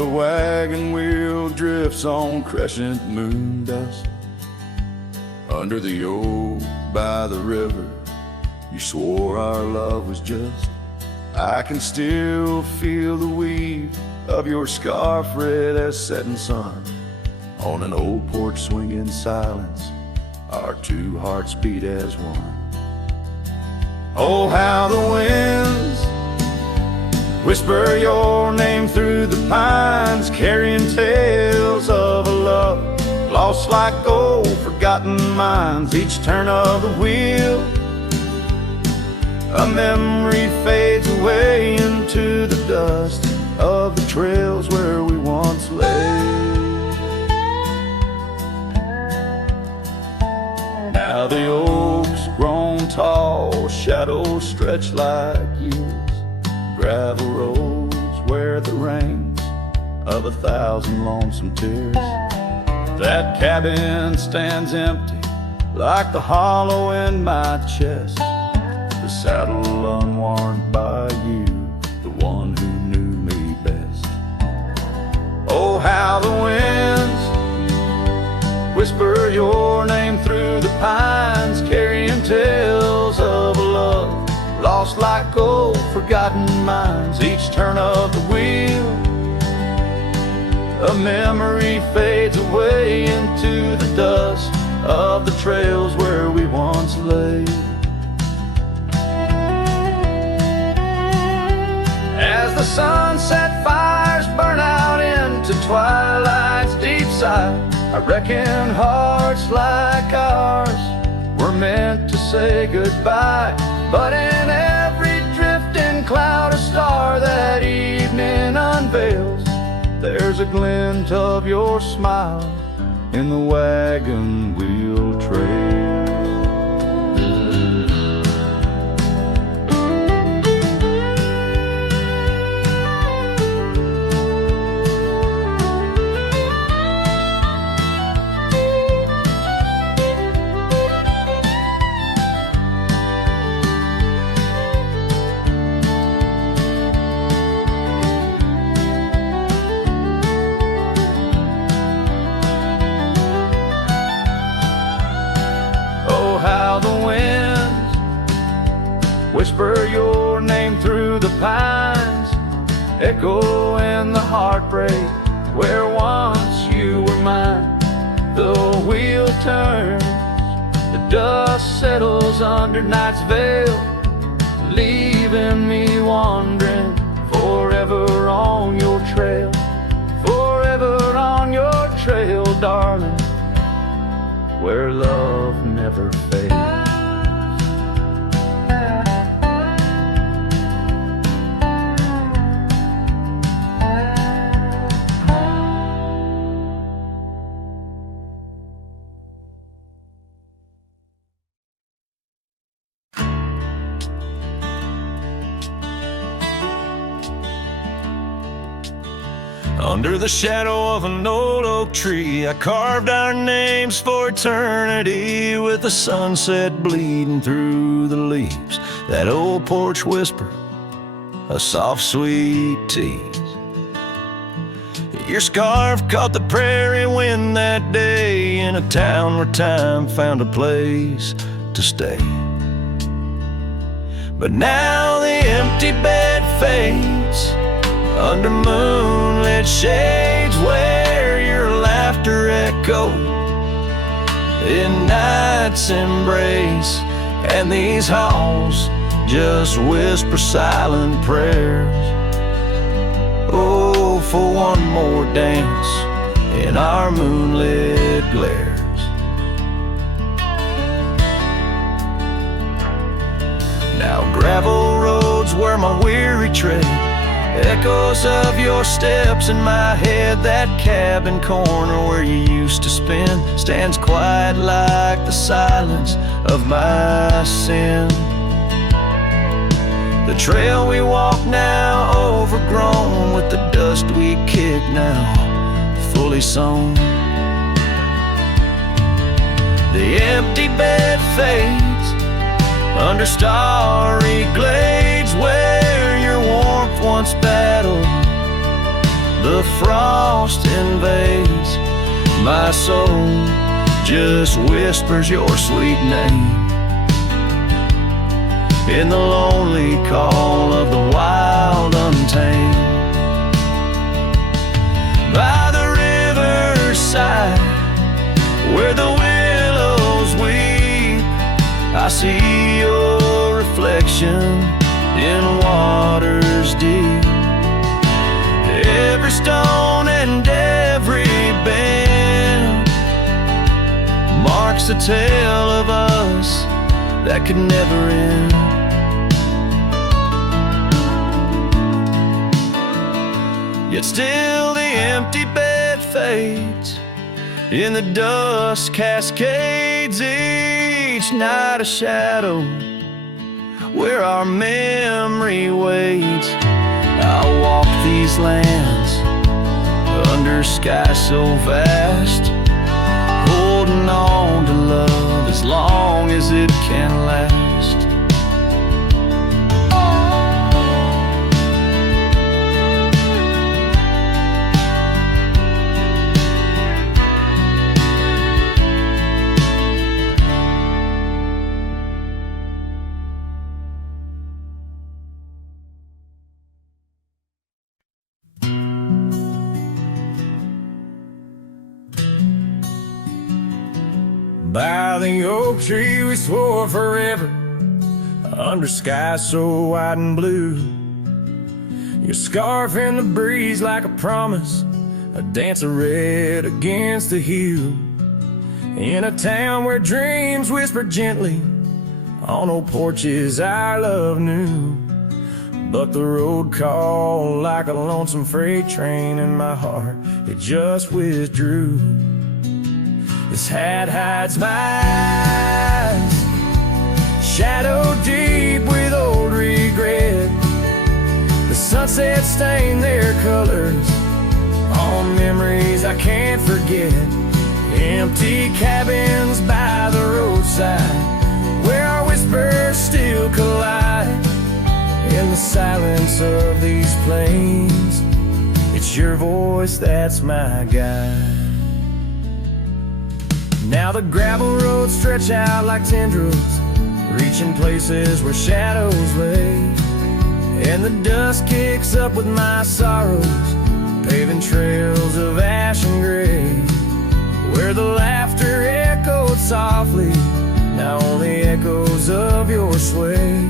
the wagon wheel drifts on crescent moon dust. Under the oak by the river, you swore our love was just. I can still feel the weave of your scarf red as setting sun. On an old porch swing in silence, our two hearts beat as one. Oh, how the winds whisper your name through the pines, carrying tales of a love lost like old forgotten mines. Each turn of the wheel, a memory fades away into the dust of the trails where we once lay. Now the oaks grown tall, shadows stretch like years, gravel roads where the rains of 1,000 lonesome tears. That cabin stands empty like the hollow in my chest, the saddle unworn by you, the one who knew me best. Oh, how the winds whisper your name through the pines, carrying tales of a love lost like old forgotten mines. Each turn of the wheel, a memory fades away into the dust of the trails where we once lay. As the sunset fires burn out into twilight's deep side, I reckon hearts like ours were meant to say goodbye. But in every drifting cloud, a star that evening unveils, there's a glint of your smile in the wagon wheel trail. Whisper your name through the pines, echo in the heartbreak where once you were mine. The wheel turns, the dust settles under night's veil, leaving me wandering forever on your trail, forever on your trail, darling, where love never fades. Under the shadow of an old oak tree, I carved our names for eternity, with the sunset bleeding through the leaves. That old porch whisper, a soft sweet tease. Your scarf caught the prairie wind that day, in a town where time found a place to stay. But now the empty bed fades under moonlit shades, where your laughter echoed in night's embrace, and these halls just whisper silent prayers. Oh, for one more dance in our moonlit glares. Now gravel roads where my weary tread, echoes of your steps in my head. That cabin corner where you used to spend stands quiet like the silence of my sin. The trail we walk now overgrown, with the dust we kick now fully sown. The empty bed fades under starry glades, where your warmth once battled the frost invades my soul, just whispers your sweet name in the lonely call of the wild untamed. By the riverside, where the willows weep, I see your reflection in waters deep. Every stone and every bend marks a tale of us that could never end. Yet still the empty bed fades, in the dust cascades each night a shadow where our memory waits. I'll walk these lands under sky so vast, holding on to love as long as it can last. By the oak tree we swore forever, under skies so white and blue. Your scarf in the breeze like a promise, a dance of red against the hue. In a town where dreams whisper gently, on old porches our love knew. But the road called like a lonesome freight train, and my heart, it just withdrew. This hat hides my eyes, shadow deep with old regret. The sunset stained their colors on memories I can't forget. Empty cabins by the roadside, where our whispers still collide. In the silence of these plains, it's your voice that's my guide. Now the gravel roads stretch out like tendrils, reaching places where shadows lay. And the dust kicks up with my sorrows, paving trails of ash and gray. Where the laughter echoed softly, now only echoes of your sway.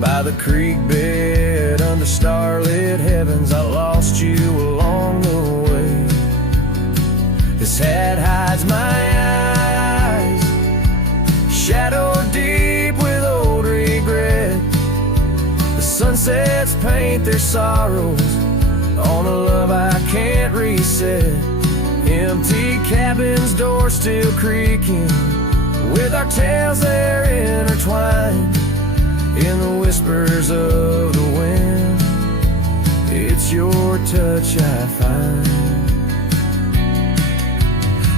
By the creek bed under starlit heavens, I lost you along the way. This hat hides my eyes, shadow deep with old regret. The sunsets paint their sorrows on a love I can't reset. Empty cabins, doors still creaking, with our tales there intertwined. In the whispers of the wind, it's your touch I find.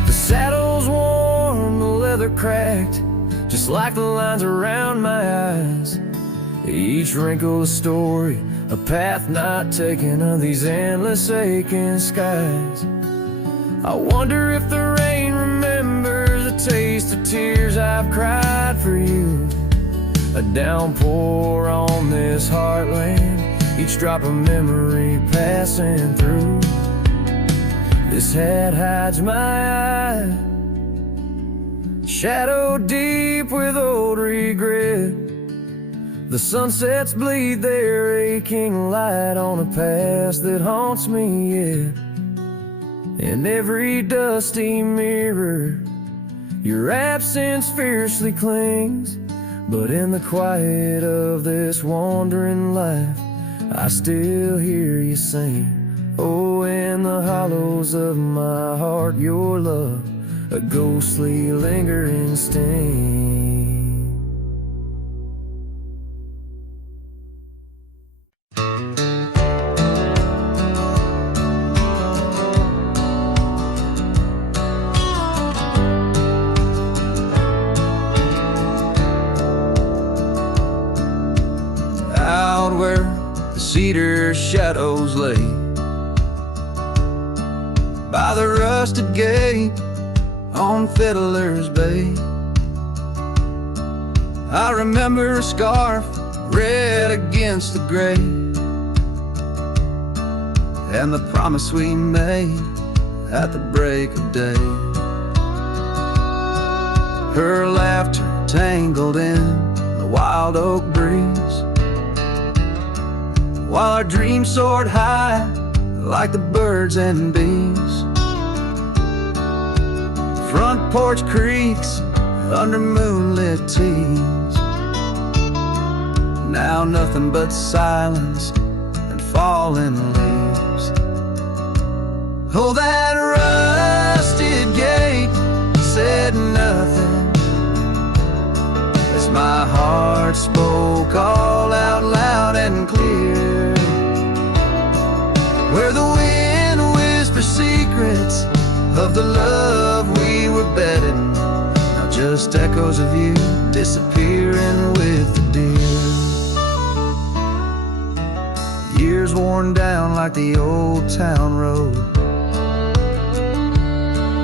The saddle's worn, the leather cracked, just like the lines around my eyes. Each wrinkle a story, a path not taken of these endless aching skies. I wonder if the rain remembers the taste of tears I've cried for you. A downpour on this heartland, each drop of memory passing through. This hat hides my eye, shadow deep with old regret. The sunsets bleed their aching light on a past that haunts me yet. In every dusty mirror, your absence fiercely clings. But in the quiet of this wandering life, I still hear you sing. Oh, in the hollows of my heart, your love, a ghostly lingering sting. Out where the cedar shadows lay, rusted gate on Fiddler's Bay. I remember a scarf red against the gray, and the promise we made at the break of day. Her laughter tangled in the wild oak breeze, while our dreams soared high like the birds and bees. Front porch creaks under moonlit tees. Now nothing but silence and falling leaves. Oh, that rusted gate said nothing as my heart spoke all out loud and clear, where the wind whispers secrets of the love we were bedding. Now just echoes of you disappearing with the deer. Years worn down like the old town road,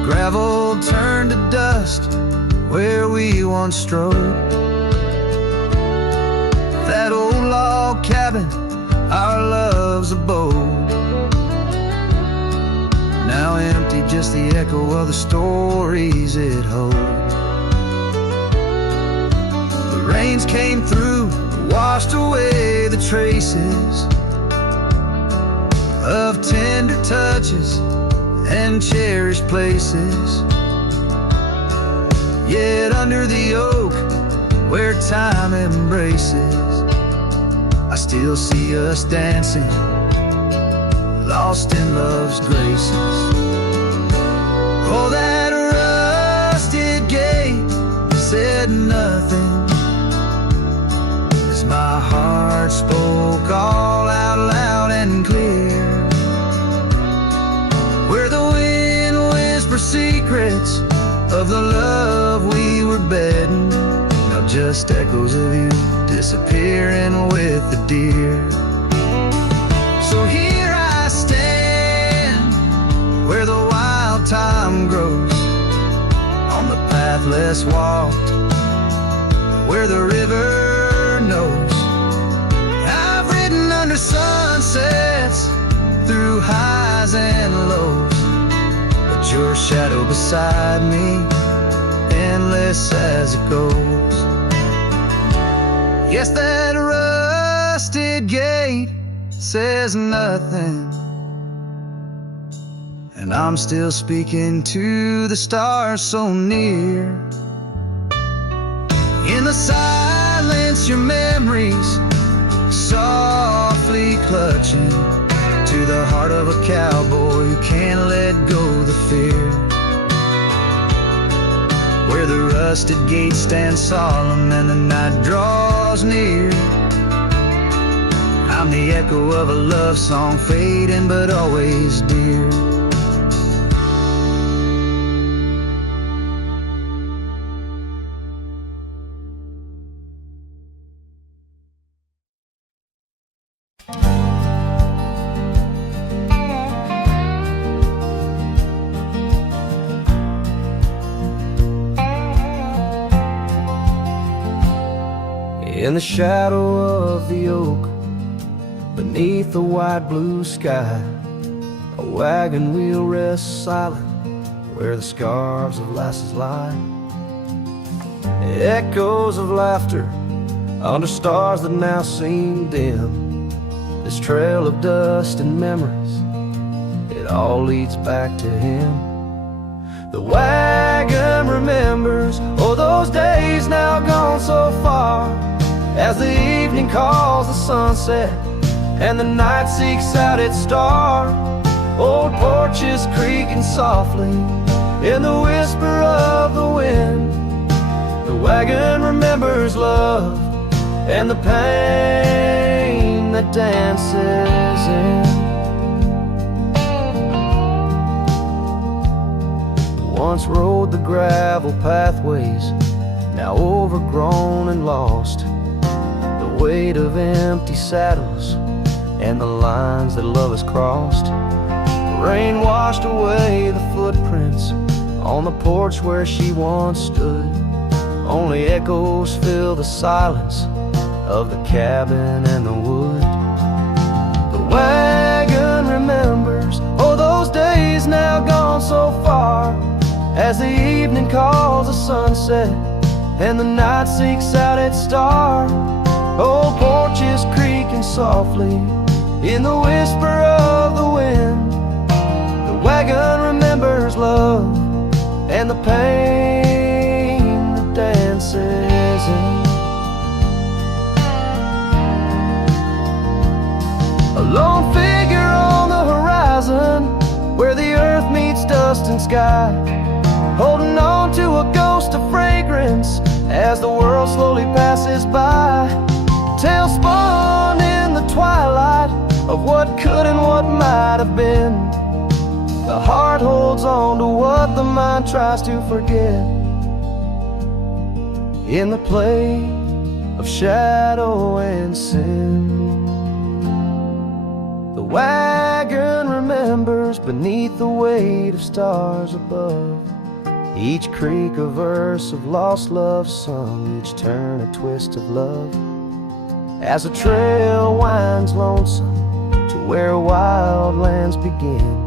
gravel turned to dust where we once strode. That old log cabin, our love's abode, now empty, just the echo of the stories it holds. The rains came through, washed away the traces of tender touches and cherished places. Yet under the oak where time embraces, I still see us dancing, lost in love's graces. Oh, that rusted gate said nothing as my heart spoke all out loud and clear, where the wind whispers secrets of the love we were bedding. Now just echoes of you disappearing with the deer. So here I stand where the wild time grows, on the path less walked, where the river knows. I've ridden under sunsets, through highs and lows, but your shadow beside me, endless as it goes. Yes, that rusted gate says nothing, and I'm still speaking to the stars so near. In the silence, your memories softly clutching to the heart of a cowboy who can't let go the fear, where the rusted gate stands solemn and the night draws near. I'm the echo of a love song fading but always dear. In the shadow of the oak, beneath the wide blue sky, a wagon wheel rests silent where the scarves of lasses lie. Echoes of laughter under stars that now seem dim. This trail of dust and memories, it all leads back to him. The wagon remembers, oh, those days now gone so far, as the evening calls the sunset and the night seeks out its star. Old porches creaking softly in the whisper of the wind. The wagon remembers love and the pain that dances in. Once rode the gravel pathways, now overgrown and lost. The weight of empty saddles and the lines that love has crossed. Rain washed away the footprints on the porch where she once stood. Only echoes fill the silence of the cabin and the wood. The wagon remembers, oh, those days now gone so far, as the evening calls the sunset and the night seeks out its star. Old porches creaking softly in the whisper of the wind. The wagon remembers love and the pain that dances in. A lone figure on the horizon, where the earth meets dust and sky, holding on to a ghost of fragrance as the world slowly passes by. Tales spun in the twilight of what could and what might have been. The heart holds on to what the mind tries to forget, in the play of shadow and sin. The wagon remembers beneath the weight of stars above, each creak a verse of lost love sung, each turn a twist of love, as the trail winds lonesome to where wild lands begin.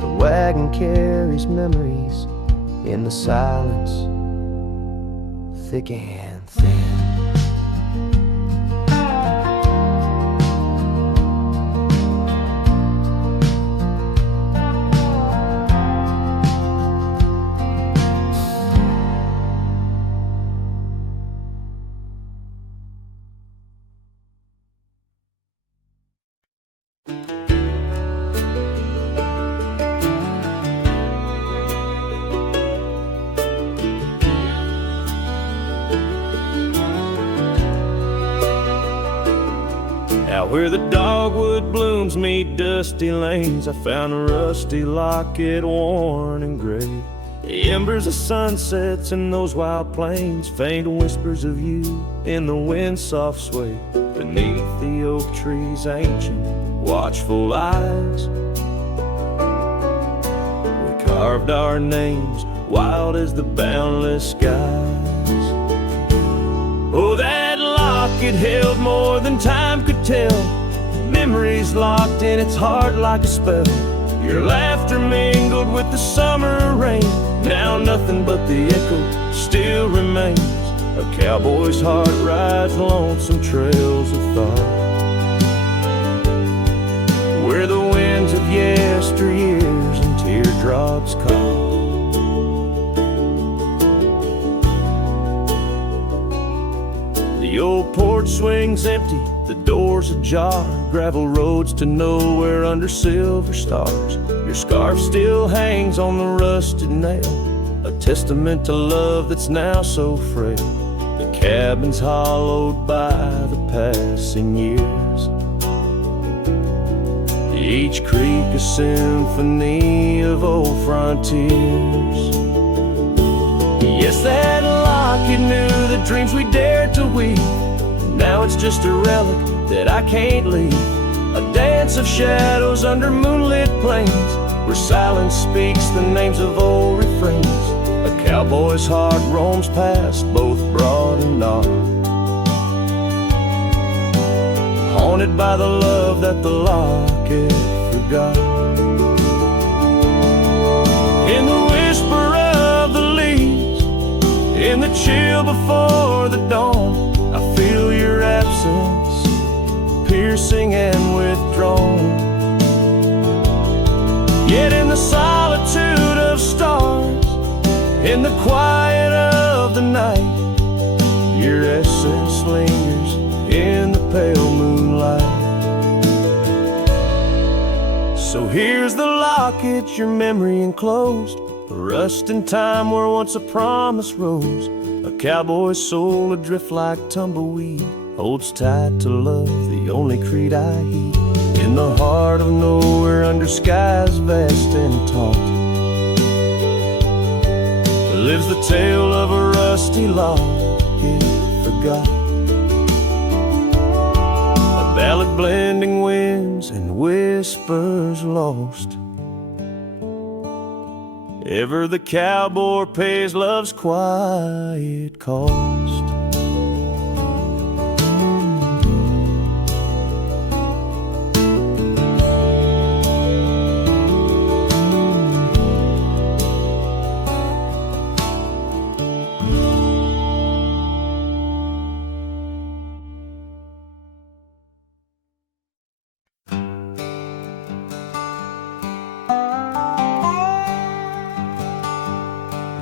The wagon carries memories in the silence, thick and thin. Out where the dogwood blooms meet dusty lanes, I found a rusty locket worn and gray. The embers of sunsets in those wild plains, faint whispers of you in the wind's soft sway. Beneath the oak tree's ancient, watchful eyes, we carved our names wild as the boundless skies. Oh, that locket held more than time could tell, memories locked in its heart like a spell. Your laughter mingled with the summer rain, now nothing but the echo still remains. A cowboy's heart rides lonesome trails of thought, where the winds of yesteryears and teardrops caught. The old porch swings empty, the doors ajar, gravel roads to nowhere under silver stars. Your scarf still hangs on the rusted nail, a testament to love that's now so frail. The cabin's hollowed by the passing years, each creak a symphony of old frontiers. Yes, that locket knew the dreams we dared to weave. Now it's just a relic that I can't leave, a dance of shadows under moonlit plains, where silence speaks the names of old refrains. A cowboy's heart roams past both broad and dark, haunted by the love that the locket forgot. In the whisper of the leaves, in the chill before the dawn, I feel your absence, piercing and withdrawn. Yet in the solitude of stars, in the quiet of the night, your essence lingers in the pale moonlight. So here's the locket, your memory enclosed, a rust in time where once a promise rose. A cowboy's soul adrift like tumbleweed, holds tight to love, the only creed I heed. In the heart of nowhere under skies vast and taunt, lives the tale of a rusty locket forgot. A ballad blending winds and whispers lost. Ever the cowboy pays love's quiet cost.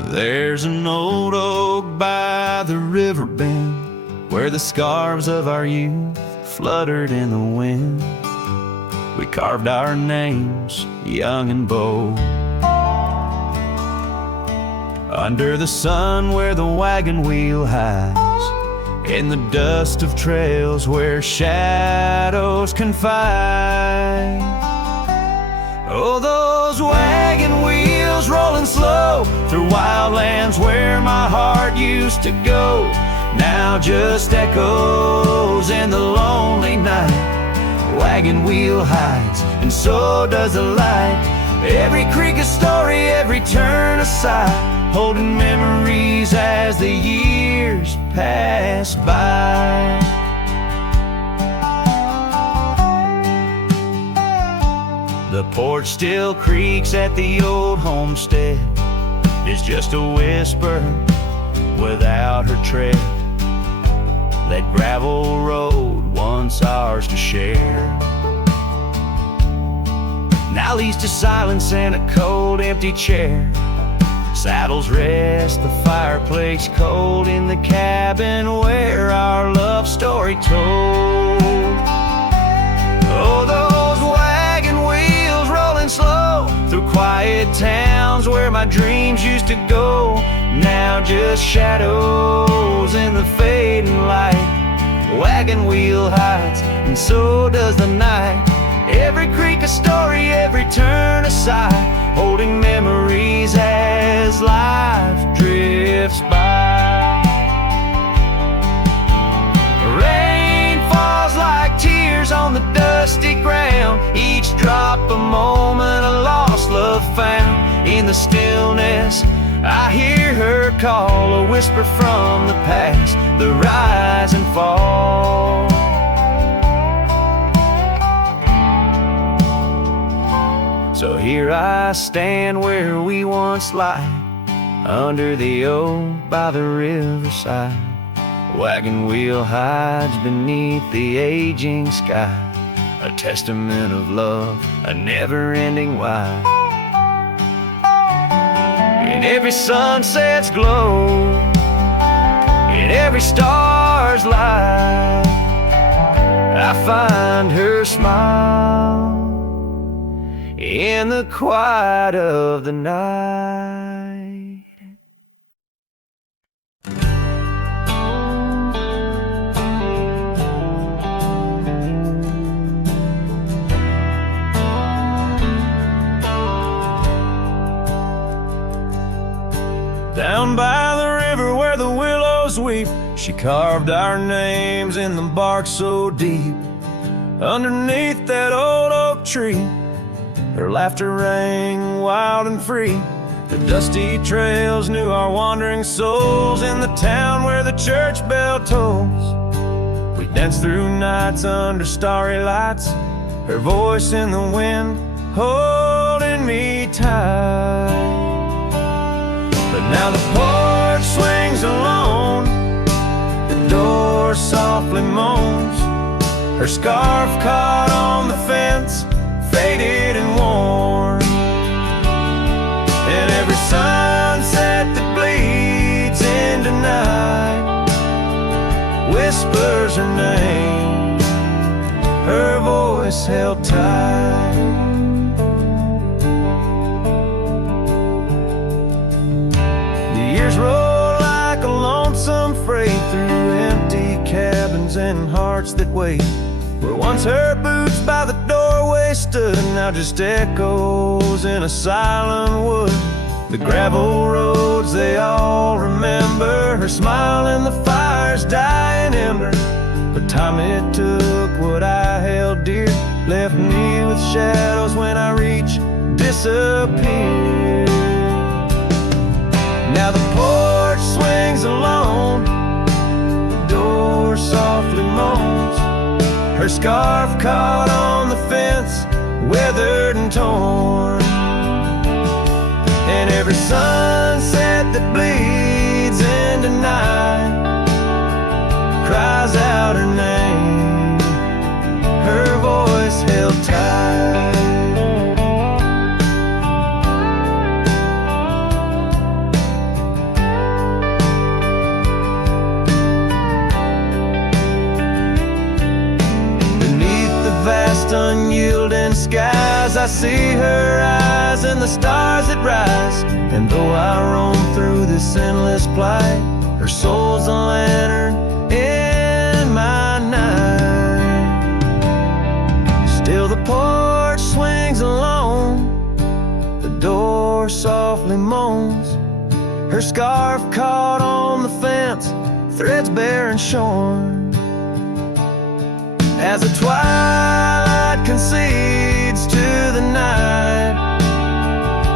There's an old oak by the river bend where the scarves of our youth fluttered in the wind. We carved our names, young and bold, under the sun where the wagon wheel hides, in the dust of trails where shadows confide. Oh, those wagon wheels rolling slow through wildlands where my heart used to go, now just echoes in the lonely night. Wagon wheel hides, and so does the light. Every creek a story, every turn a sigh, holding memories as the years pass by. The porch still creaks at the old homestead. It's just a whisper without her tread. That gravel road once ours to share, now leads to silence and a cold empty chair. Saddles rest, the fireplace cold in the cabin where our love story told. Oh, those wagon wheels rolling slow through quiet towns where my dreams used to go, now just shadows in the fading light. Wagon wheel hides, and so does the night. Every creek a story, every turn a sigh, holding memories as life drifts by. Rain falls like tears on the dusty ground, each drop a moment, a lost love found. In the stillness I hear her call, a whisper from the past, the rise and fall. So here I stand where we once lie, under the oak by the riverside. Wagon wheel hides beneath the aging sky, a testament of love, a never-ending why. In every sunset's glow, in every star's light, I find her smile in the quiet of the night. Down by the river where the willows weep, she carved our names in the bark so deep. Underneath that old oak tree, her laughter rang wild and free. The dusty trails knew our wandering souls, in the town where the church bell tolls. We danced through nights under starry lights, her voice in the wind holding me tight. But now the porch swings alone, the door softly moans, her scarf caught on the fence, faded and worn. And every sunset that bleeds into night whispers her name, her voice held tight. The years roll like a lonesome freight through empty cabins and hearts that wait, where once her boots by the doorway stood, now just echoes in a silent wood. The gravel roads they all remember, her smile in the fire's dying ember. But time it took what I left me with shadows when I reach, disappear. Now the porch swings alone, the door softly moans, her scarf caught on the fence, weathered and torn. And every sunset that bleeds into night cries out her name, her voice held tight. Beneath the vast unyielding skies, I see her eyes and the stars that rise. And though I roam through this endless plight, her soul's a lantern in my night. Still the porch swings alone, the door softly moans, her scarf caught on the fence, threads bare and shorn. As the twilight concedes to the night,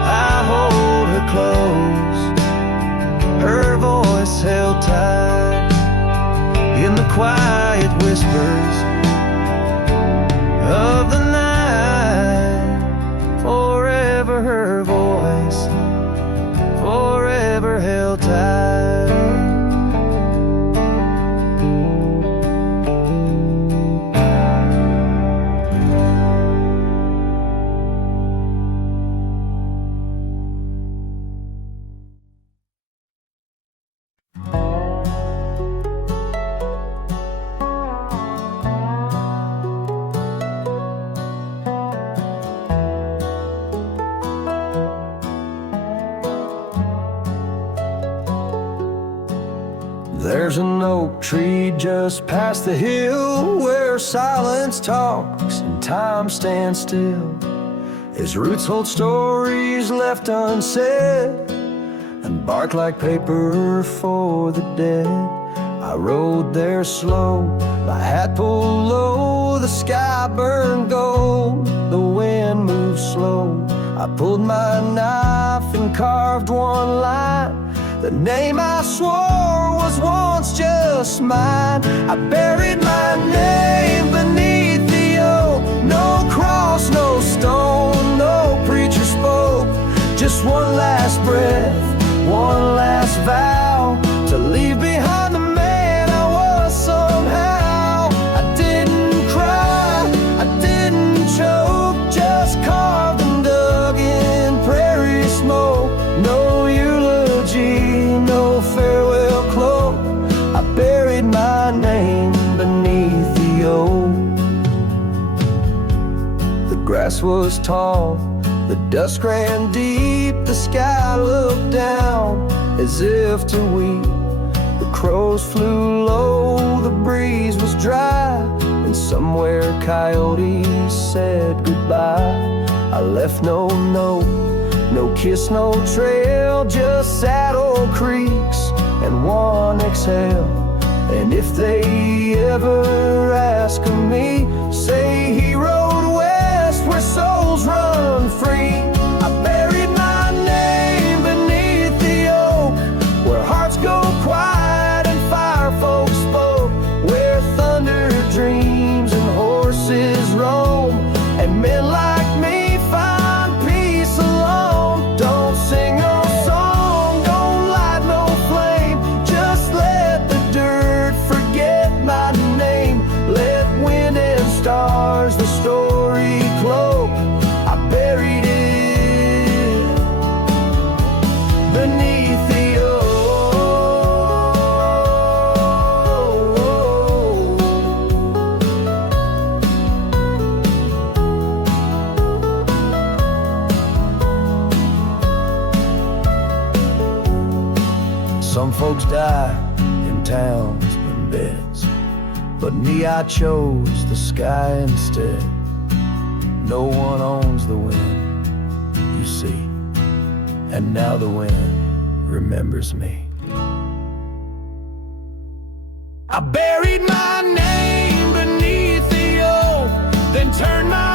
I hold her close, her voice held tight in the quiet whispers of the night. Forever her voice, forever held tight. There's an oak tree just past the hill where silence talks and time stands still. His roots hold stories left unsaid and bark like paper for the dead. I rode there slow, my hat pulled low, the sky burned gold, the wind moved slow. I pulled my knife and carved one line, the name I swore was once just mine. I buried my name beneath the oak, no cross, no stone, no preacher spoke. Just one last breath, one last vow, to leave behind the man I was somehow. I didn't cry, I didn't choke, just carved and dug in prairie smoke. No eulogy, no farewell cloak, I buried my name beneath the oak. The grass was tall, the dusk ran deep, the sky looked down as if to weep. The crows flew low, the breeze was dry, and somewhere coyotes said goodbye. I left no note, no kiss, no trail, just sad old creeks and one exhale. And if they ever ask of me, say he rode west where souls run free. I buried my name beneath the oak, where hearts go quiet and fire folks spoke, where thunder dreams and horses roam, and men like me find peace alone. Don't sing no song, don't light no flame, just let the dirt forget my name. Let wind and stars the story cloak, I buried it beneath the oak. Some folks die in towns and beds, but me, I chose the sky instead. No one owns the wind, you see, and now the wind remembers me. I buried my name beneath the oak, then turned my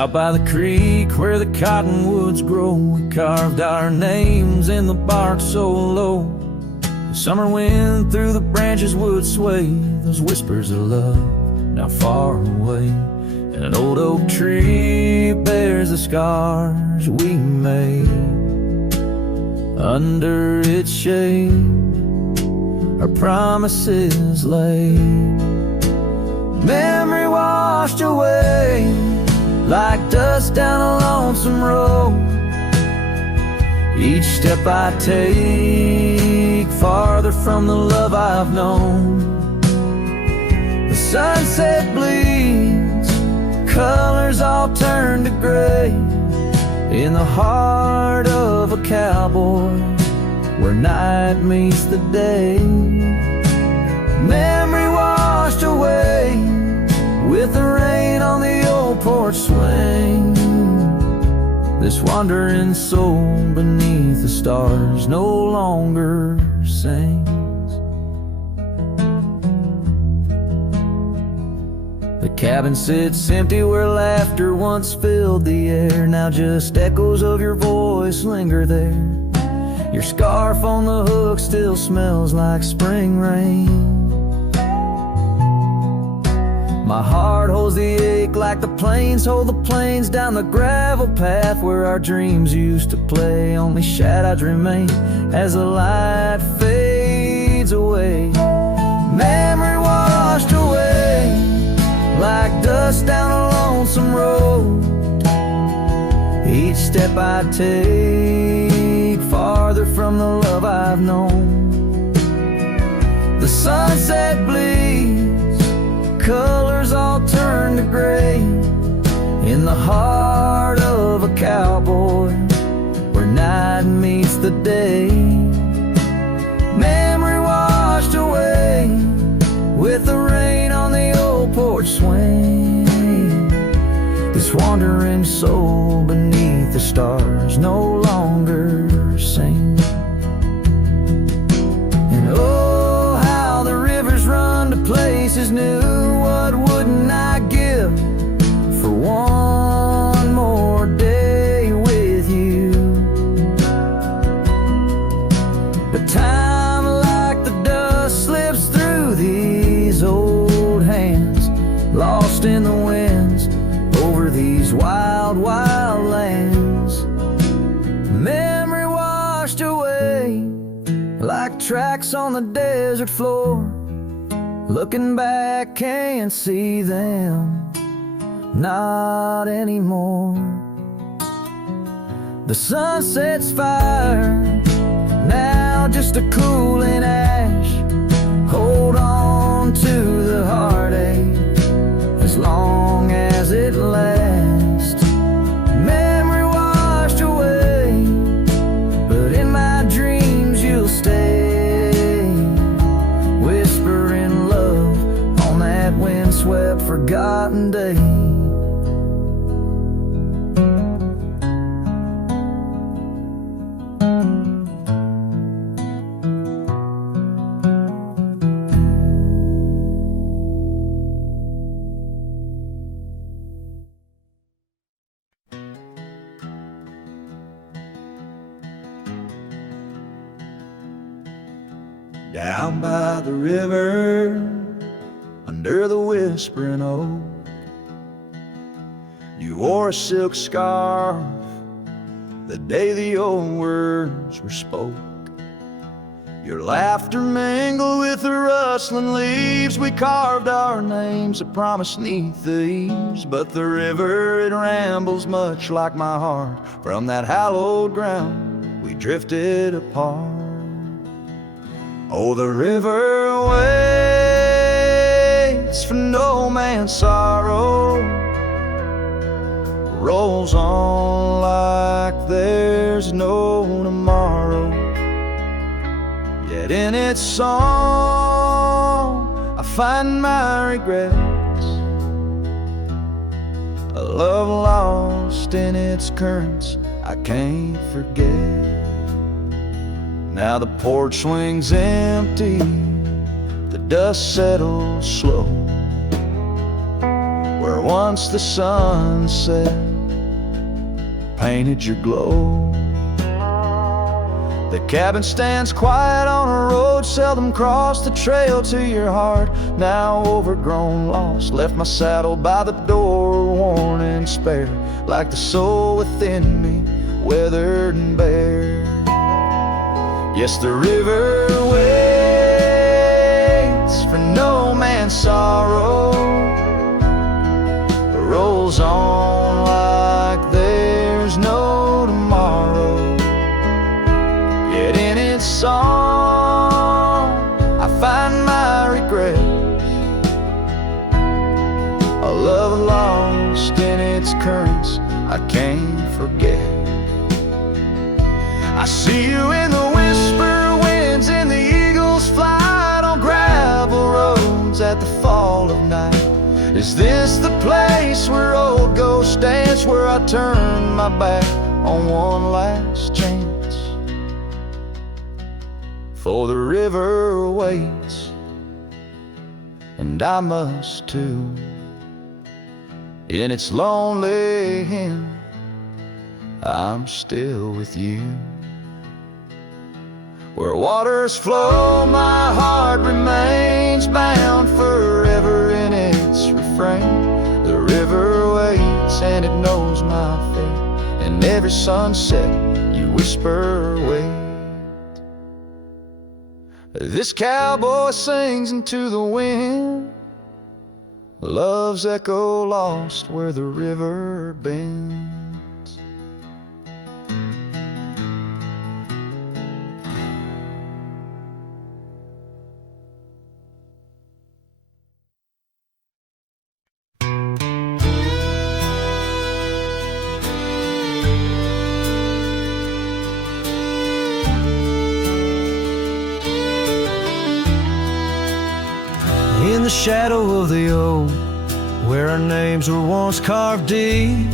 Out by the creek where the cottonwoods grow, we carved our names in the bark so low. The summer wind through the branches would sway those whispers of love now far away. And an old oak tree bears the scars we made. Under its shade our promises lay. Memory washed away like dust down a lonesome road. Each step I take farther from the love I've known. The sunset bleeds, colors all turn to gray. In the heart of a cowboy, where night meets the day. Memory washed away with the rain on the old porch swing. This wandering soul beneath the stars no longer sings. The cabin sits empty where laughter once filled the air. Now just echoes of your voice linger there. Your scarf on the hook still smells like spring rain. My heart holds the ache like the plains hold the plains down the gravel path where our dreams used to play. Only shadows remain as the light fades away. Memory washed away like dust down a lonesome road. Each step I take farther from the love I've known. The sunset bleeds, colors all turn to gray. In the heart of a cowboy, where night meets the day. Memory washed away with the rain on the old porch swing. This wandering soul beneath the stars no longer sings. And oh, how the rivers run to places new. What wouldn't I give for one more day with you? But time like the dust slips through these old hands, lost in the winds over these wild, wild lands. Memory washed away like tracks on the desert floor. Looking back, can't see them, not anymore. The sunset's fire, now just a cooling ash. Hold on to the heartache as long as it lasts. Memory washed away, but in my dreams you'll stay. Whispering love on that windswept forgotten day. Down by the river, under the whispering oak, you wore a silk scarf the day the old words were spoke. Your laughter mingled with the rustling leaves. We carved our names, a promise 'neath the eaves. But the river, it rambles much like my heart. From that hallowed ground, we drifted apart. Oh, the river waits for no man's sorrow, rolls on like there's no tomorrow. Yet in its song I find my regrets, a love lost in its currents I can't forget. Now the porch swing's empty, the dust settles slow, where once the sun set painted your glow. The cabin stands quiet on a road, seldom crossed the trail to your heart. Now overgrown, lost, left my saddle by the door, worn and spare, like the soul within me, weathered and bare. Yes, the river waits for no man's sorrow, rolls on like there's no tomorrow. Yet in its song I find my regret, a love lost in its currents I can't forget. I see you in the whisper winds, in the eagle's flight, on gravel roads at the fall of night. Is this the place where old ghosts dance, where I turn my back on one last chance? For the river waits, and I must too. In its lonely hymn, I'm still with you. Where waters flow, my heart remains bound forever in its refrain. The river waits, and it knows my fate. And every sunset you whisper, wait. This cowboy sings into the wind, love's echo lost where the river bends. In the shadow of the oak, where our names were once carved deep,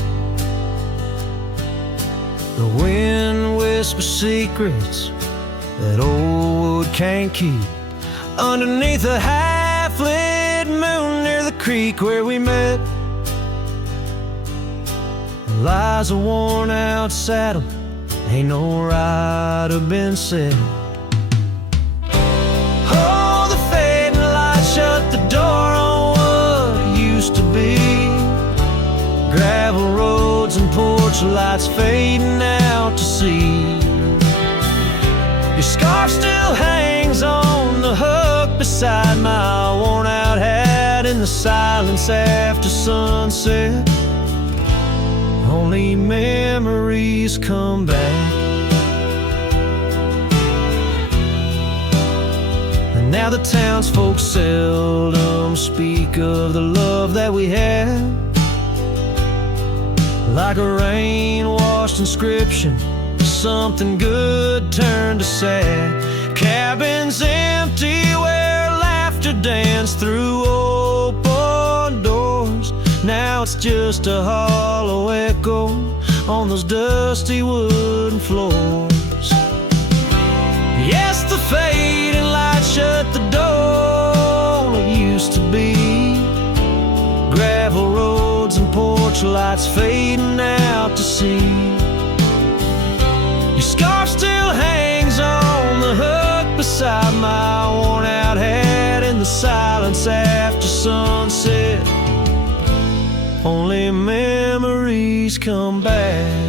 the wind whispers secrets that old wood can't keep. Underneath a half-lit moon near the creek where we met, lies a worn-out saddle, ain't no rider been set. Shut the door on what used to be. Gravel roads and porch lights fading out to sea. Your scarf still hangs on the hook beside my worn out hat. In the silence after sunset, only memories come back. Now the townsfolk seldom speak of the love that we had. Like a rain-washed inscription, something good turned to sad. Cabins empty where laughter danced through open doors. Now it's just a hollow echo on those dusty wooden floors. Yes, the fading light shut the door. It used to be gravel roads and porch lights fading out to sea. Your scarf still hangs on the hook beside my worn out hat. In the silence after sunset, only memories come back.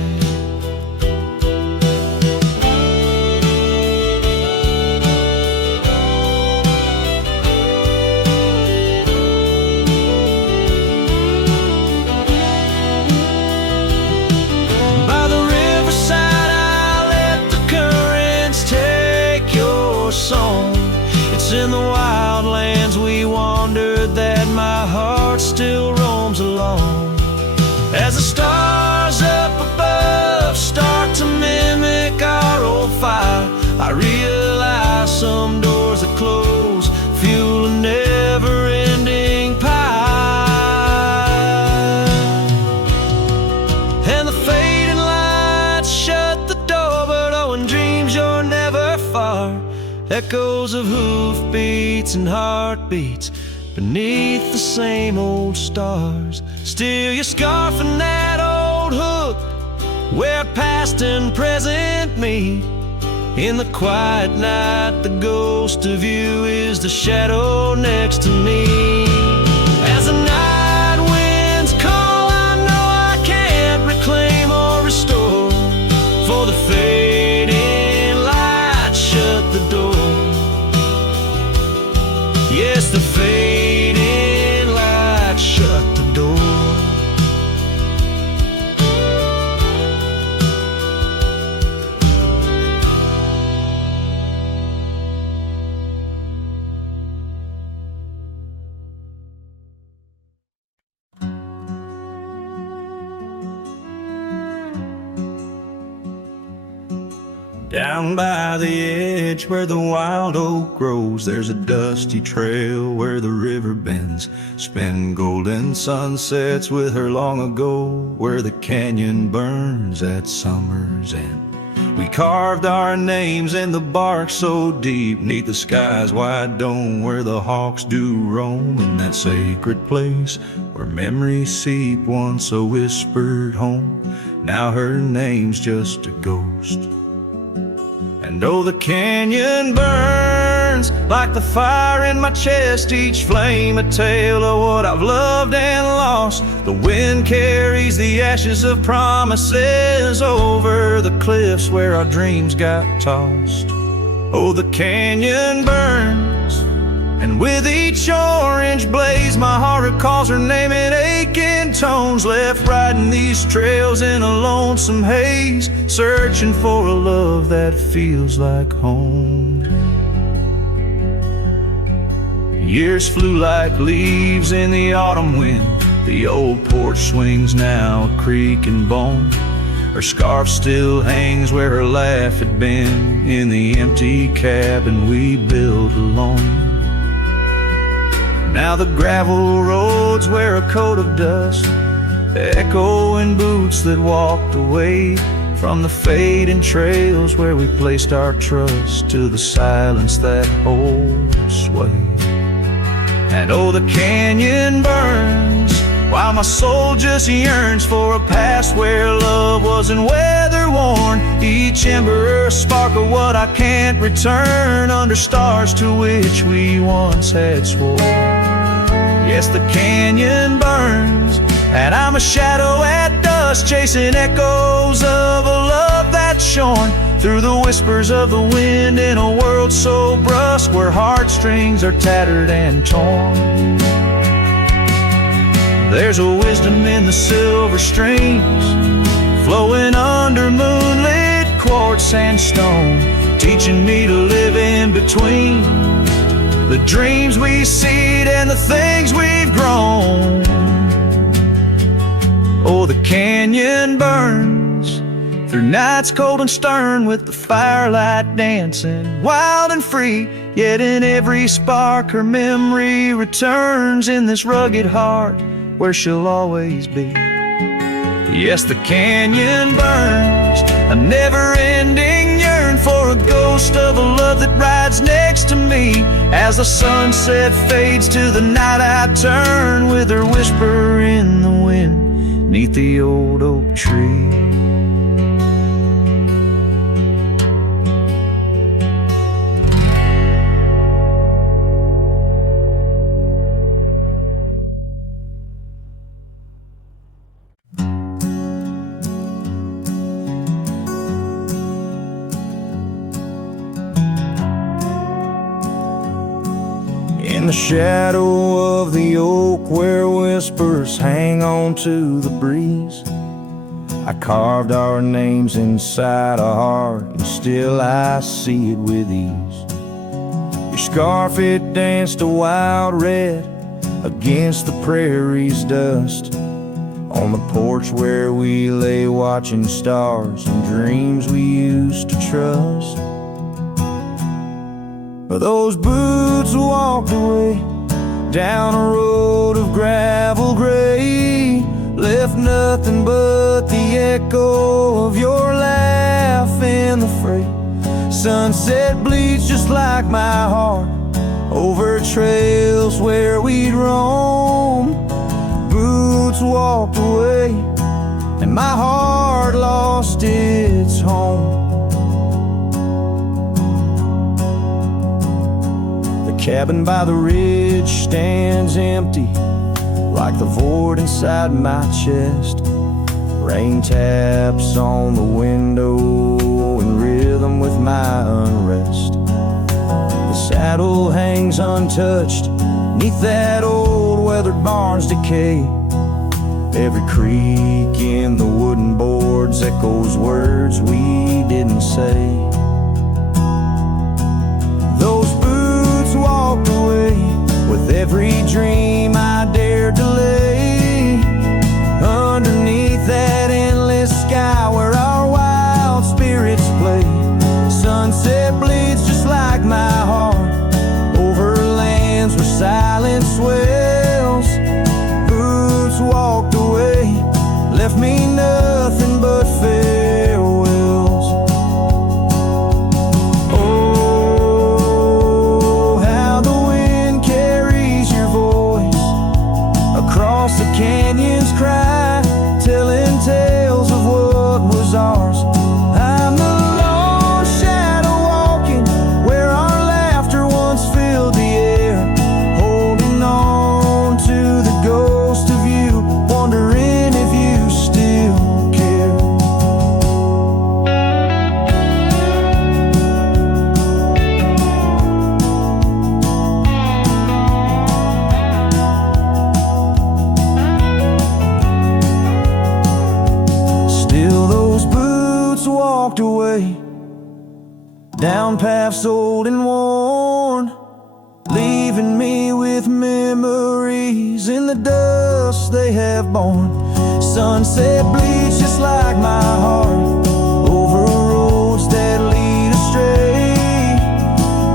It's in the wildlands we wandered that my heart still roams along. As the stars up above start to mimic our old fire, I realize some doors that close fuel a never-ending pie. And the fading lights shut the door, but oh, in dreams you're never far. Echoes of hoofbeats and heartbeats beneath the same old stars. Still your scarf and that old hook where past and present meet. In the quiet night, the ghost of you is the shadow next to me. As the night winds call, I know I can't reclaim or restore, for the fading light shut the door. Yes, the fading light shut the door. Down by the edge where the wild oak grows, there's a dusty trail where the river bends, spin golden sunsets with her long ago, where the canyon burns at summer's end. We carved our names in the bark so deep, 'neath the sky's wide dome, where the hawks do roam, in that sacred place where memories seep, once a whispered home. Now her name's just a ghost. And oh, the canyon burns like the fire in my chest, each flame a tale of what I've loved and lost. The wind carries the ashes of promises over the cliffs where our dreams got tossed. Oh, the canyon burns, and with each orange blaze my heart recalls her name in aching tones, left riding these trails in a lonesome haze, searching for a love that feels like home. Years flew like leaves in the autumn wind, the old porch swings now a creaking bone. Her scarf still hangs where her laugh had been, in the empty cabin we built alone. Now the gravel roads wear a coat of dust, echoing boots that walked away from the fading trails where we placed our trust, to the silence that holds sway. And oh, the canyon burns while my soul just yearns for a past where love wasn't weather worn, each ember a spark of what I can't return, under stars to which we once had sworn. Yes, the canyon burns, and I'm a shadow at dusk, chasing echoes of a love that's shorn through the whispers of the wind, in a world so brusque where heartstrings are tattered and torn. There's a wisdom in the silver streams flowing under moonlit quartz and stone, teaching me to live in between the dreams we seed and the things we've grown. Oh, the canyon burns through nights cold and stern, with the firelight dancing wild and free, yet in every spark her memory returns, in this rugged heart where she'll always be. Yes, the canyon burns, a never-ending yearn for a ghost of a love that rides next to me. As the sunset fades to the night I turn, with her whisper in the wind 'neath the old oak tree. In the shadow of the oak where whispers hang on to the breeze, I carved our names inside a heart, and still I see it with ease. Your scarf, it danced a wild red against the prairie's dust, on the porch where we lay watching stars and dreams we used to trust. Those boots walked away down a road of gravel gray, left nothing but the echo of your laugh in the fray. Sunset bleeds just like my heart over trails where we'd roam. Boots walked away and my heart lost lost its home. The cabin by the ridge stands empty, like the void inside my chest. Rain taps on the window in rhythm with my unrest. The saddle hangs untouched neath that old weathered barn's decay. Every creak in the wooden boards echoes words we didn't say. Those boots walked away with every dream I dared to lay underneath that endless sky where our wild spirits play. Sunset bleeds just like my heart over lands where silence swells. Boots walked away, left me nothing but farewells. Oh, how the wind carries your voice across the canyon's cry, telling tales of what was ours. I'm the lone shadow walking where our laughter once filled the air, holding on to the ghost of you, wondering if you still care. Still those boots walked away down paths old and worn, leaving me with memories in the dust they have borne. Sunset bleeds just like my heart over roads that lead astray.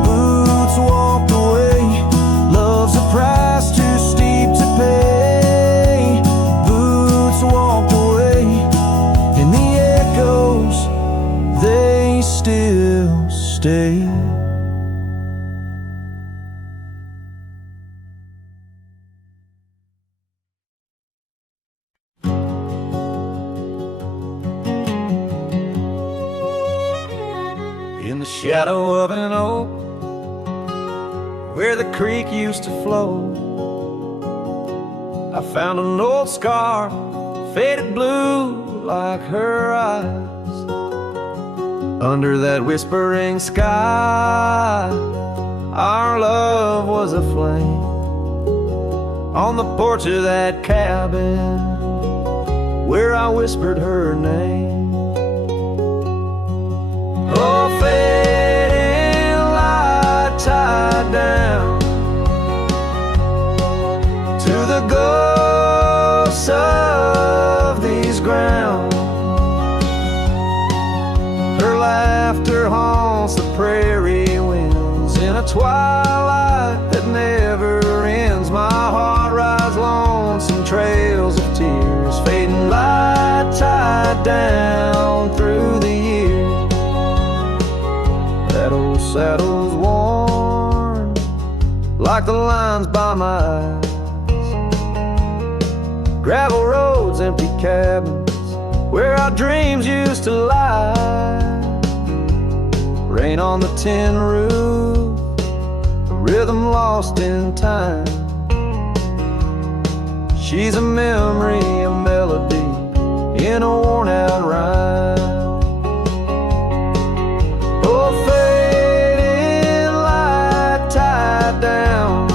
Boots walked away, love's a price too steep to pay. Boots walked away, and the echoes, they still stay. In the shadow of an oak where the creek used to flow, I found an old scar, faded blue like her eyes. Under that whispering sky, our love was aflame. On the porch of that cabin where I whispered her name. Oh, fading light tied down to the ghosts of these grounds. Her laughter haunts the prairie winds in a twilight that never ends. My heart rides lonesome trails of tears, fading light tied down through the years. That old saddle's worn like the lines by my eyes. Gravel roads, empty cabins where our dreams used to lie. Rain on the tin roof, a rhythm lost in time. She's a memory, a melody in a worn out rhyme. Oh, fading light tied down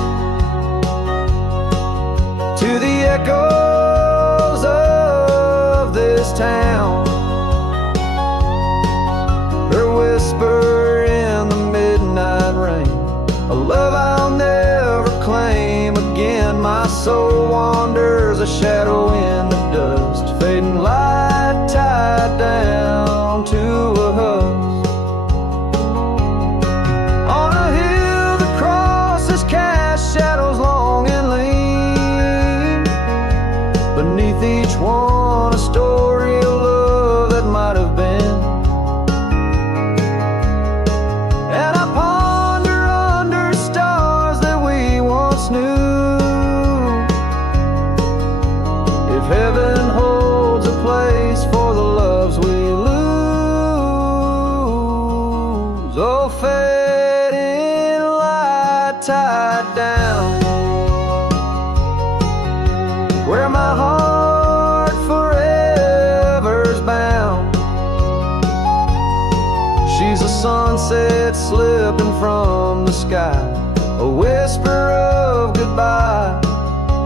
to the echoes of this town. Her whisper in the midnight rain, a love I'll never claim again. My soul wanders, a shadow in the dust, fading light tied down to a husk. On a hill that crosses cast shadows long and lean, beneath each one a story of love that might have been. And I ponder under stars that we once knew, if heaven holds a place for the loves we live. where my heart forever's bound. She's a sunset slipping from the sky, a whisper of goodbye,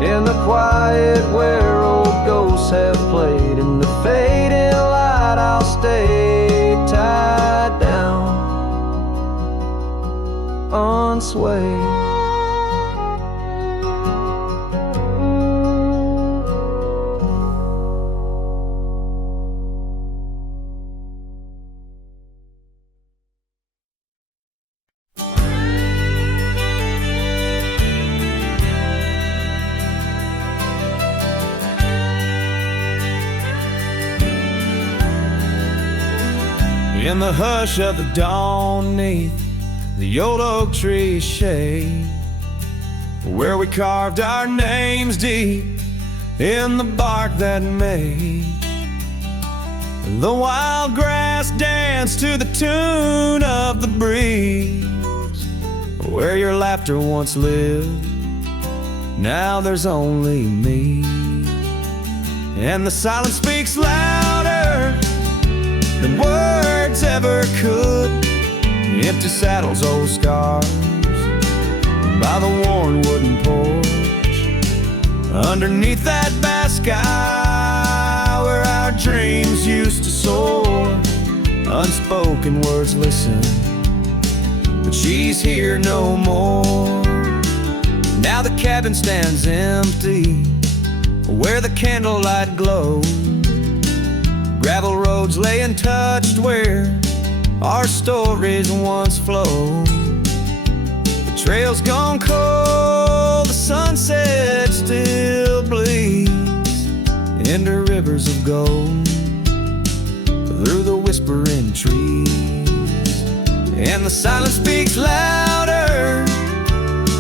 in the quiet where old ghosts have played. In the fading light I'll stay tied down, unswayed. In the hush of the dawn, neath the old oak tree's shade, where we carved our names deep in the bark that made the wild grass dance to the tune of the breeze, where your laughter once lived, now there's only me. And the silence speaks louder than words ever could. Empty saddles, old scars by the worn wooden porch, underneath that vast sky where our dreams used to soar. Unspoken words listen, but she's here no more. Now the cabin stands empty where the candlelight glows. Gravel roads lay untouched where our stories once flowed. The trail's gone cold, the sunset still bleeds into rivers of gold through the whispering trees. And the silence speaks louder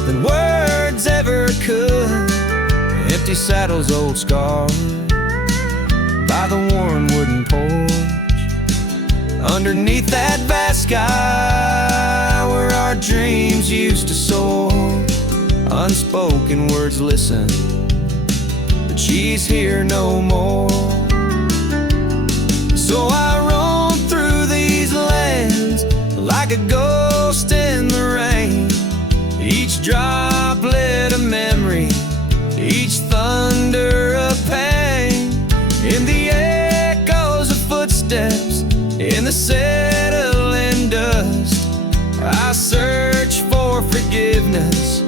than words ever could. Empty saddles, old scars by the worn wooden porch, underneath that vast sky where our dreams used to soar. Unspoken words listen, but she's here no more. So I roam through these lands like a ghost in the rain, each droplet a memory, each thunder a pain. In the echoes of footsteps, in the settling dust, I search for forgiveness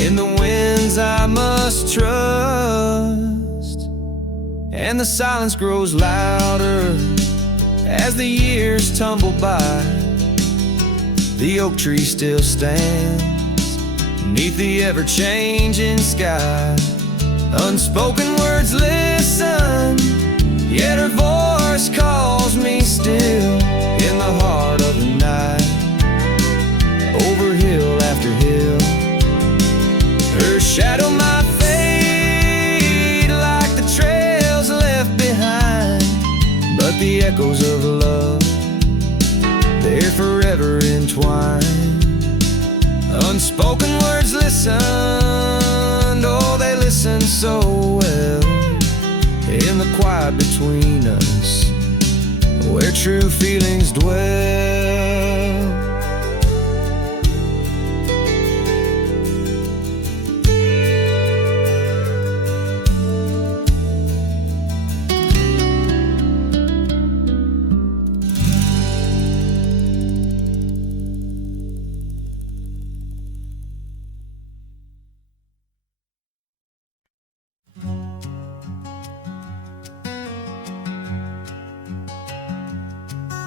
in the winds I must trust. And the silence grows louder as the years tumble by. The oak tree still stands beneath the ever-changing sky. Unspoken words listen, yet her voice calls me still in the heart of the night. Over hill after hill, her shadow might fade like the trails left behind, but the echoes of love, they're forever entwined. Unspoken words listen, oh, they listen so well in the quiet between us where true feelings dwell.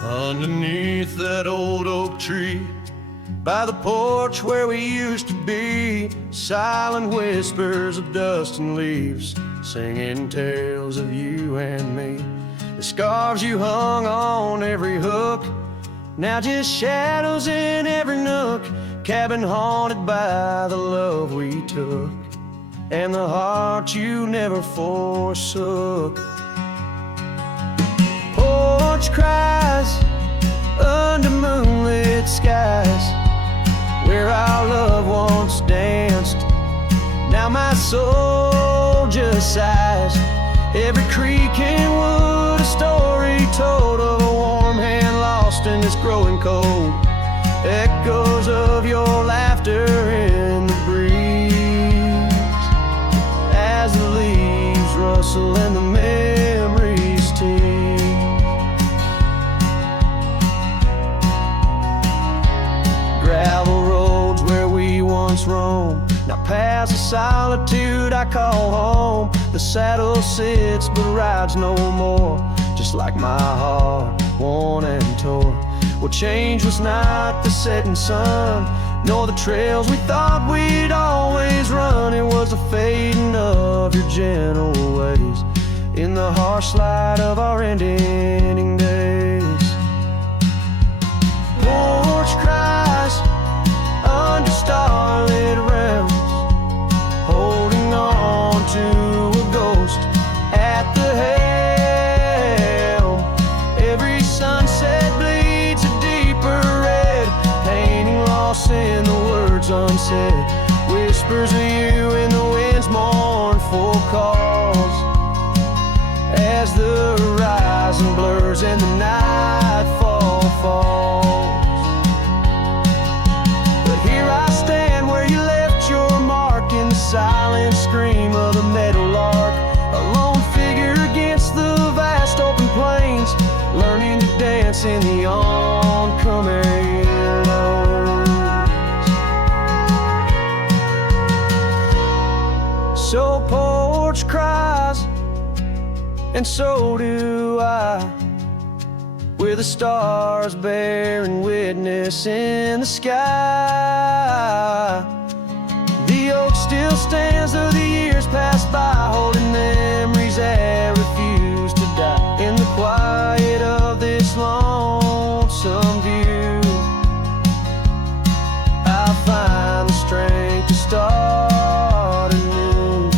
Underneath that old oak tree, by the porch where we used to be, silent whispers of dust and leaves, singing tales of you and me. The scarves you hung on every hook, now just shadows in every nook. Cabin haunted by the love we took, and the heart you never forsook. Porch cries under moonlit skies, where our love once danced. Now my soul world just sighs. Every creek and wood, a story told of a warm hand lost in this growing cold. Echoes of your laughter in the breeze, as the leaves rustle and the memories tease. Gravel roads where we once roamed, now paths of solitude I call home. The saddle sits but rides no more, just like my heart, worn and torn. Well, change was not the setting sun, nor the trails we thought we'd always run. It was the fading of your gentle ways in the harsh light of our ending days. Porch cries under starlit realms, holding on to a ghost at the helm. Every sunset bleeds a deeper red, painting loss in the words unsaid. Whispers of you in the wind's mournful calls, as the horizon blurs and the nightfall falls. But here I stand where you left your mark, in the silent scream of the meadowlark, a lone figure against the vast open plains, learning to dance in the oncoming noise. So porch cries, and so do I, with the stars bearing witness in the sky. The oak still stands though the years pass by, holding memories that refuse to die. In the quiet of this lonesome view, I find the strength to start anew.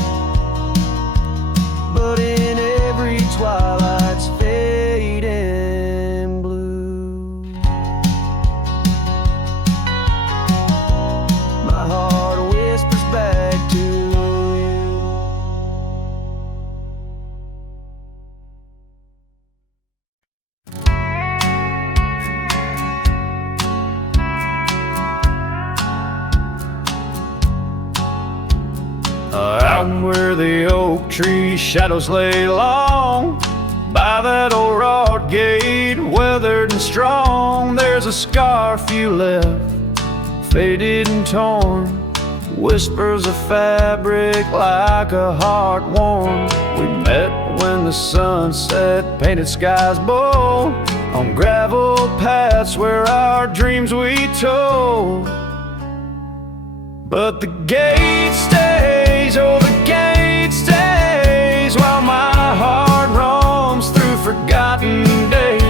But in every twilight's fading blue, my heart whispers back to you. Out where the oak tree shadows lay long, by that old rod gate, weathered and strong, there's a scarf you left, faded and torn, whispers of fabric like a heart worn. We met when the sunset painted skies bold, on gravel paths where our dreams we told. But the gate stays, oh the gate stays, while my heart roams through forgotten days.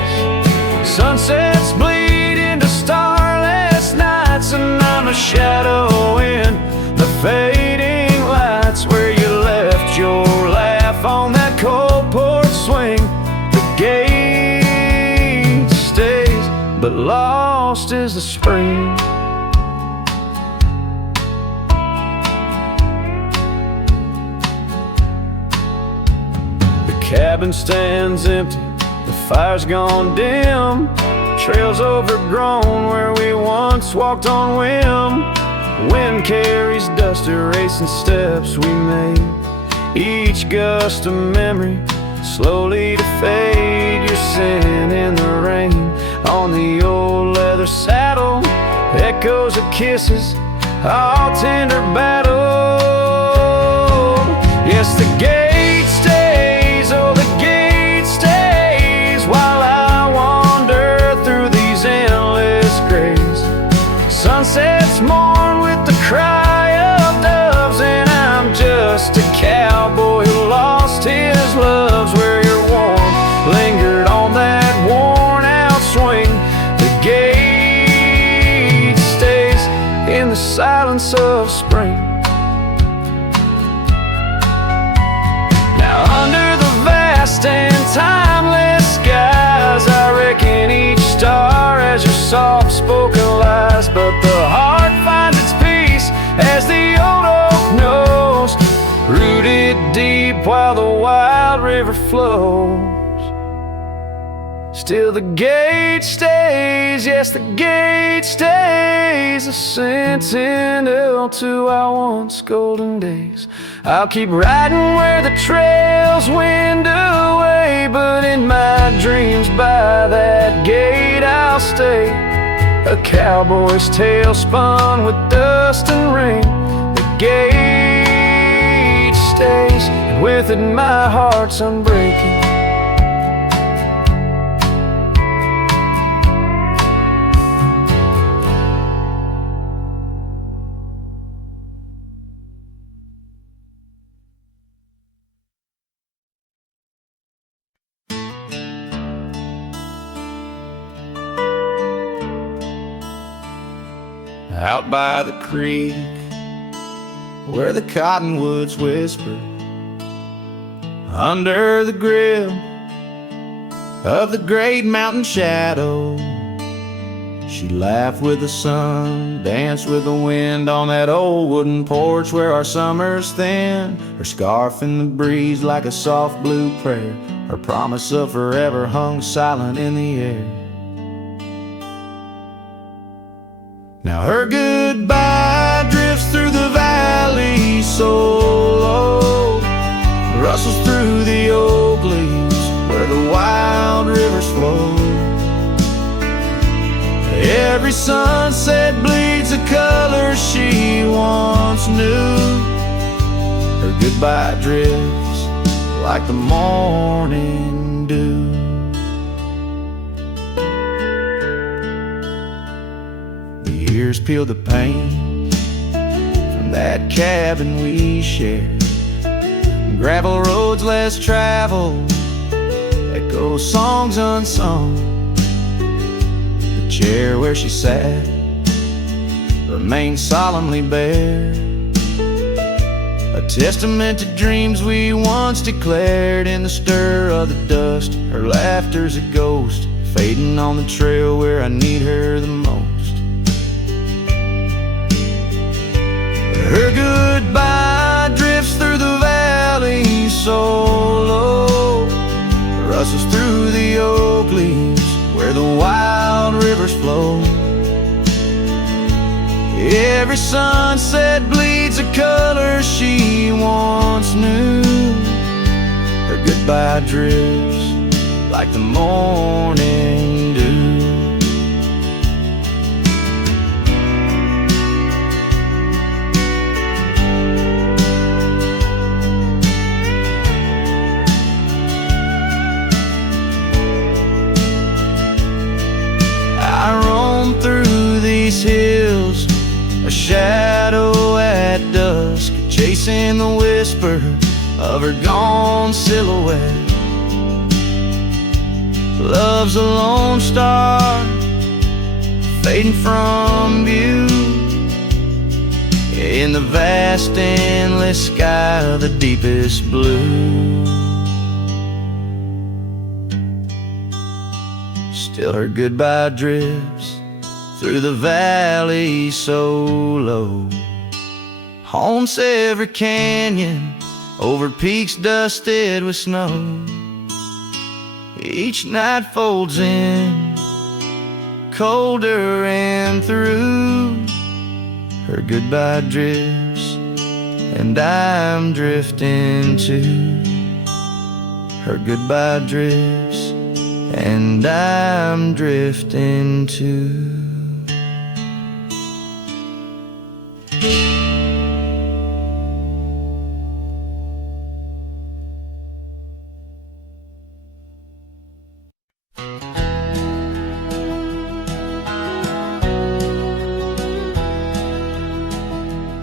Sunsets bleed into starless nights, and I'm a shadow in the fading lights, where you left your laugh on that cold porch swing. The gate stays, but lost is the spring. Cabin stands empty, the fire's gone dim, trails overgrown where we once walked on whim. Wind carries dust, erasing steps we made, each gust of memory slowly to fade. Your sin in the rain on the old leather saddle, echoes of kisses, all tender battle. Yes, the gate stays, oh the gate stays, while I wander through these endless grays. Sunsets mourn with the cry of doves, and I'm just a cowboy who lost his loves, where your warmth lingered on that worn out swing. The gate stays in the silence of spring. while the wild river flows. Still the gate stays, yes, the gate stays, a sentinel to our once golden days. I'll keep riding where the trails wind away, but in my dreams by that gate I'll stay. A cowboy's tale spun with dust and rain. The gate stays, and with it my heart's unbreaking. Out by the creek, where the cottonwoods whisper, under the grip of the great mountain shadow, she laughed with the sun, danced with the wind on that old wooden porch where our summers thin. Her scarf in the breeze like a soft blue prayer, her promise of forever hung silent in the air. Now her goodbye drifts through the valley so low, rustles through the oak leaves where the wild rivers flow. Every sunset bleeds a color she once knew. Her goodbye drifts like the morning dew. Years peel the paint from that cabin we shared. Gravel roads less traveled, echo songs unsung. The chair where she sat remains solemnly bare, a testament to dreams we once declared. In the stir of the dust, her laughter's a ghost, fading on the trail where I need her the most. Her goodbye drifts through the valley so low, rustles through the oak leaves where the wild rivers flow. Every sunset bleeds a color she once knew. Her goodbye drifts like the morning dew. Through these hills, a shadow at dusk, chasing the whisper of her gone silhouette. Love's a lone star fading from view in the vast endless sky of the deepest blue. Still her goodbye drifts through the valley so low, haunts every canyon, over peaks dusted with snow. Each night folds in, colder and through. Her goodbye drifts, and I'm drifting too. Her goodbye drifts, and I'm drifting too.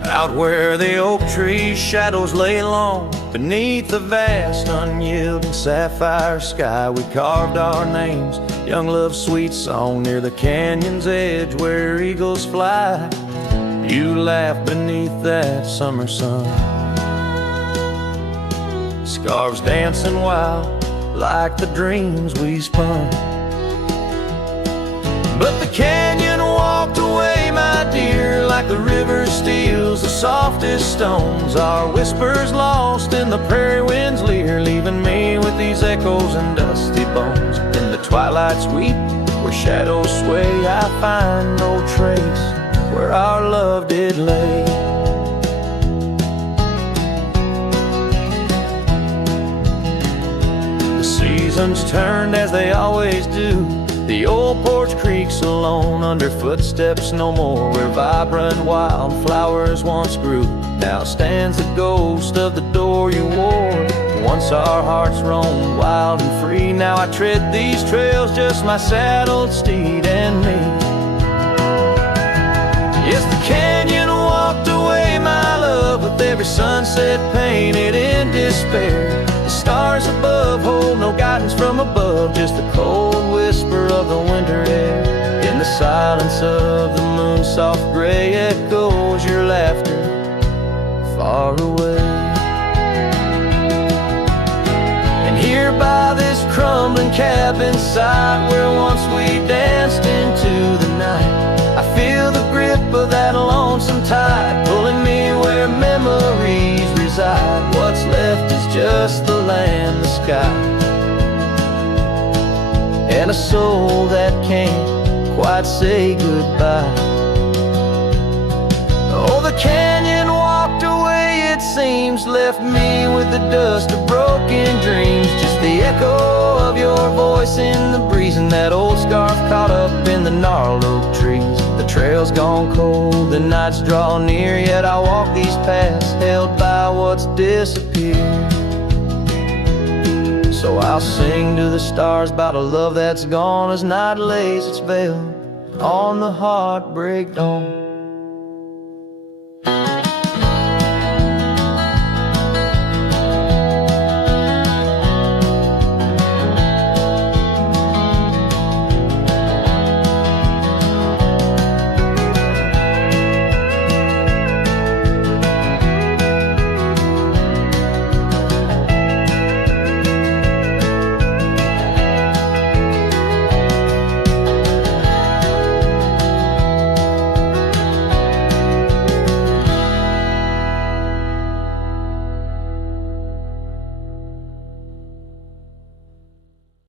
Out where the oak tree's shadows lay long, beneath the vast unyielding sapphire sky, we carved our names, young love's sweet song, near the canyon's edge where eagles fly. You laughed beneath that summer sun, scarves dancing wild like the dreams we spun. But the canyon walked away, my dear, like the river steals the softest stones, our whispers lost in the prairie wind's leer, leaving me with these echoes and dusty bones. In the twilight sweep, where shadows sway, I find no trace where our love did lay. The seasons turned as they always do. The old porch creaks alone under footsteps no more, where vibrant wildflowers once grew. Now stands the ghost of the door you wore. Once our hearts roamed wild and free. Now I tread these trails, just my saddled steed and me. Yes, the canyon walked away, my love, with every sunset painted in despair. The stars above hold no guidance from above, just the cold whisper of the winter air. In the silence of the moon's soft gray echoes your laughter far away. And here by this crumbling cabin site, where once we danced into the night, I feel the grip of that lonesome tide, pulling me where memories reside. What's left is just the land, the sky, and a soul that can't quite say goodbye. Oh, the canyon walked away, it seems, left me with the dust of broken dreams. Just the echo of your voice in the breeze, and that old scarf caught up in the gnarled oak trees. The trail's gone cold, the nights draw near, yet I walk these paths held by what's disappeared. So I'll sing to the stars about a love that's gone as night lays its veil on the heartbreak dawn.